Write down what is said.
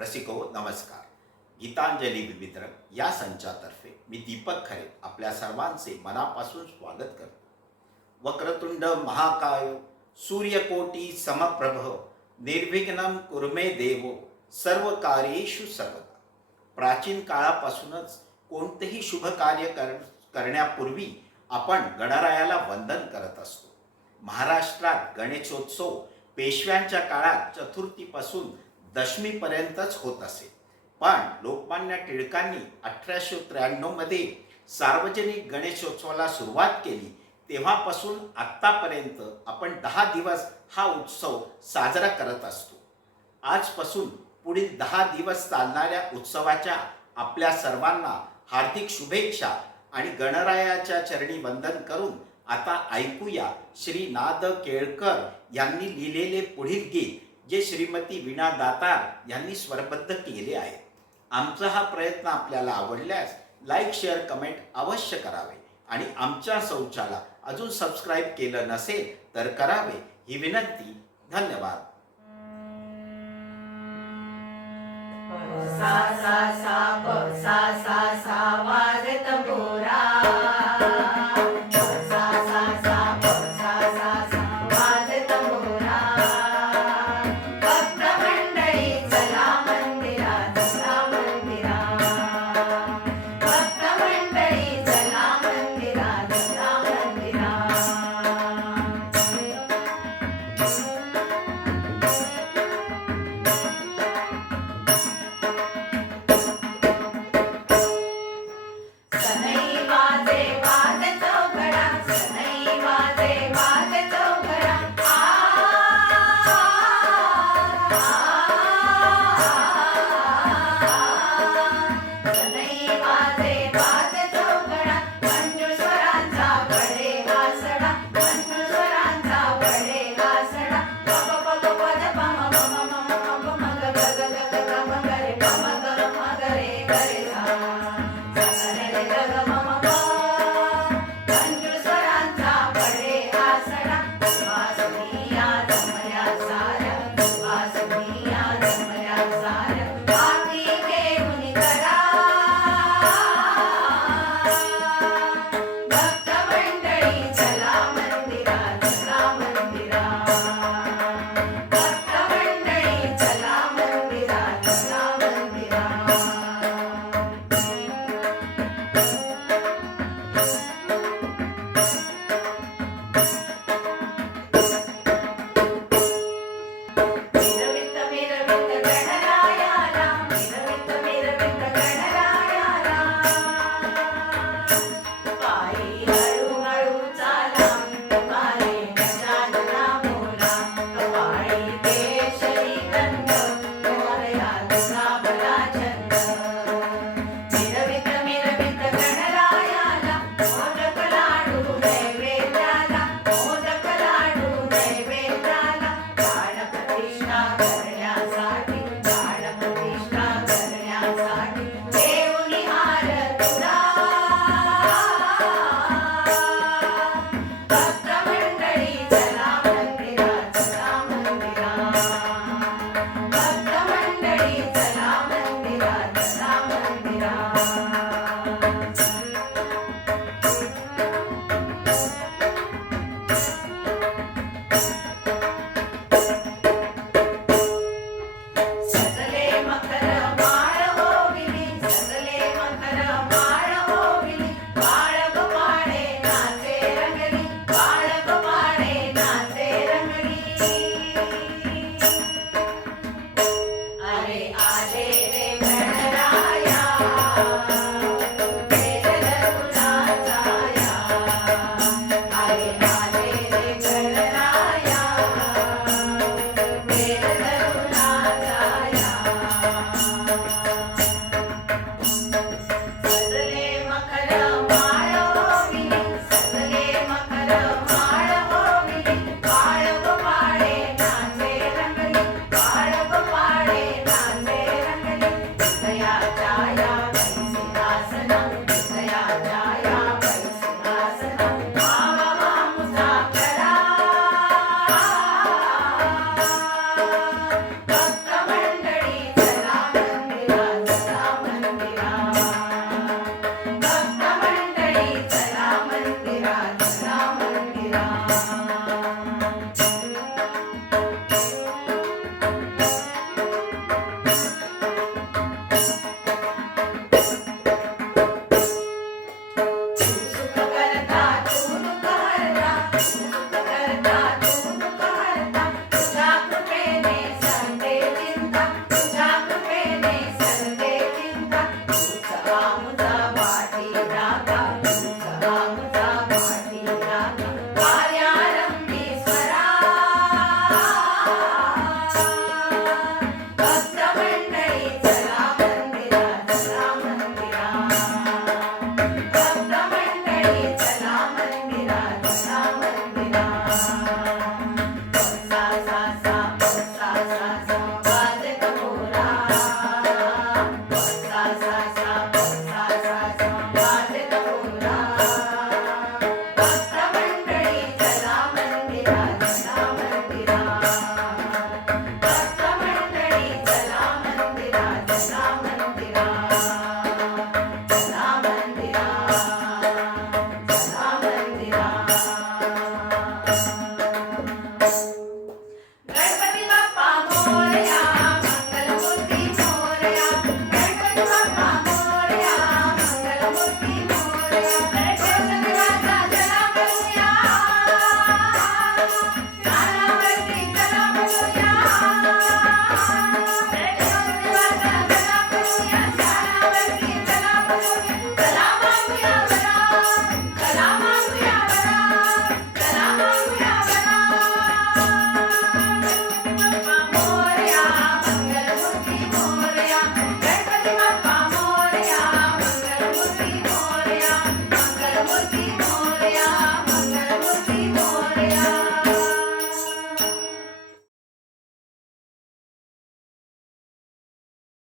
रसिको नमस्कार. गीतांजली विमित्र या संचातर्फे मी दीपक खरे आपल्या सर्वांचे मनापासून स्वागत करतो. वक्रतुंड महाकाय सूर्यकोटी समप्रभ निर्विघ्नम कुर्मे देवो सर्व कार्येषु सर्वदा. प्राचीन काळापासूनच कोणतेही शुभ कार्य कर करण्यापूर्वी आपण गणरायाला वंदन करत असतो. महाराष्ट्रात गणेशोत्सव पेशव्यांच्या काळात चतुर्थीपासून दशमीपर्यंतच होत असे. पण लोकमान्य टिळकांनी अठराशे त्र्याण्णवमध्ये सार्वजनिक गणेशोत्सवाला सुरुवात केली. तेव्हापासून आत्तापर्यंत आपण दहा दिवस हा उत्सव साजरा करत असतो. आजपासून पुढील दहा दिवस चालणाऱ्या उत्सवाच्या आपल्या सर्वांना हार्दिक शुभेच्छा आणि गणरायाच्या चरणी वंदन करून आता ऐकूया श्री नाद केळकर यांनी लिहिलेले पुढील गीत. जे श्रीमती विणा दातार यांनी स्वरबद्ध केले आहे. आमचा हा प्रयत्न आपल्याला आवडल्यास लाईक शेअर कमेंट अवश्य करावे. आणि आमच्या शौचाला अजून सबस्क्राईब केलं नसेल तर करावे. ही विनंती. धन्यवाद. सा सा सा प सा सा वाजत बोल Yes.